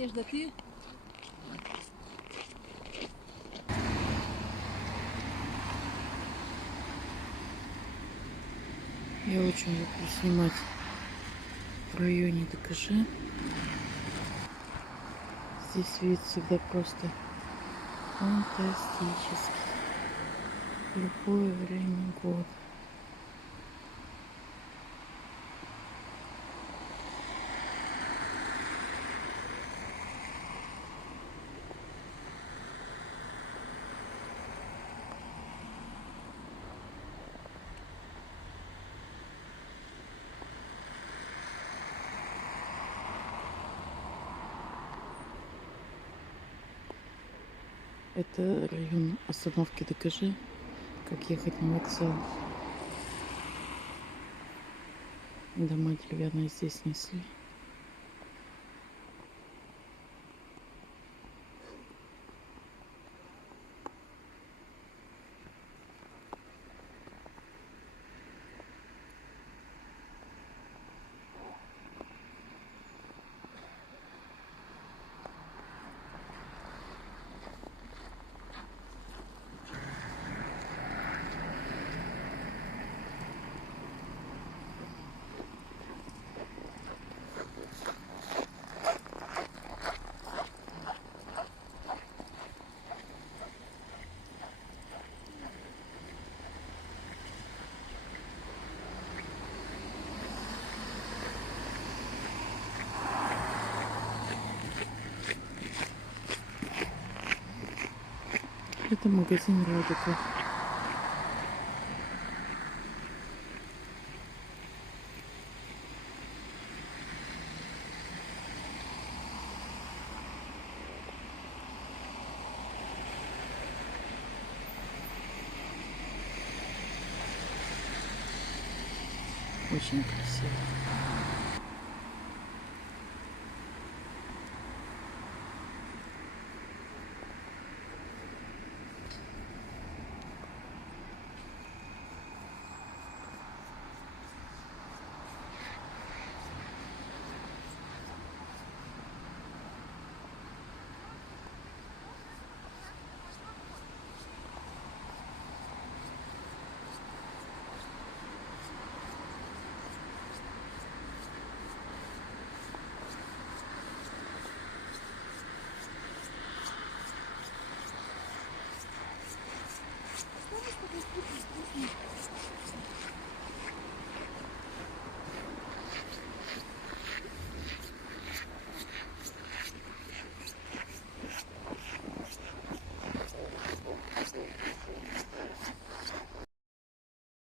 Надежда, ты? Я очень люблю снимать в районе ДКЖ. Здесь вид всегда просто фантастический. В любое время года. Это район остановки ДКЖ, как ехать на вокзал. Дома деревянные здесь снесли. Это магазин Радуга. Очень красиво.